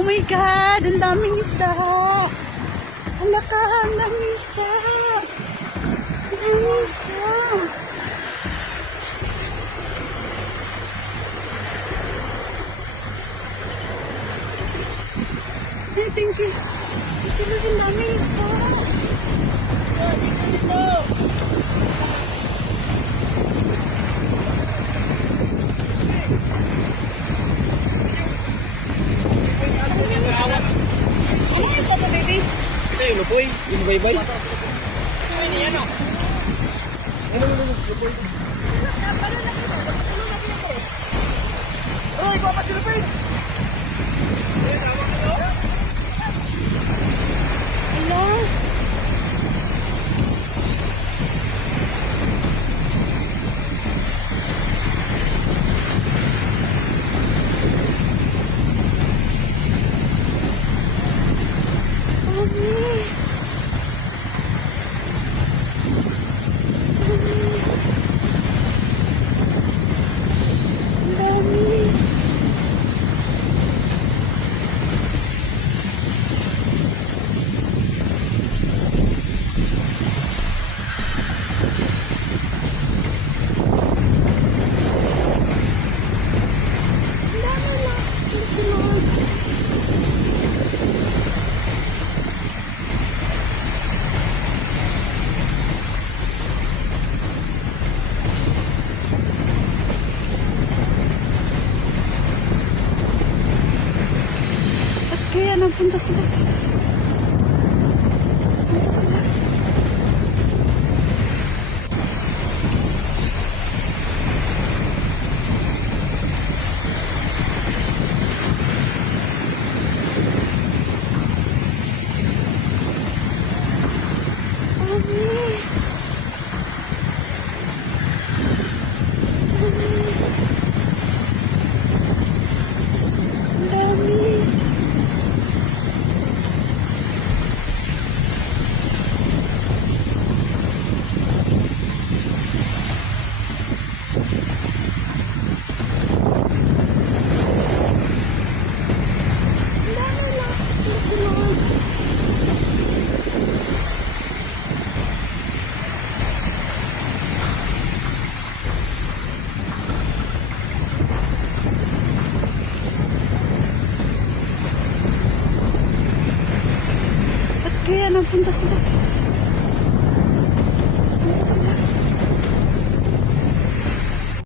Oh my God! Ang daming isda! Hala ka! Ang daming isda! Ang daming isda! Ay, thank you! Ang daming isda! Ano yung photo, baby? Ito yung lupoy. Yung baybay. Ano yan o? Uy, papa si lupoy! Hello? Kaya nagpunta sila. Kaya nagpunta sila.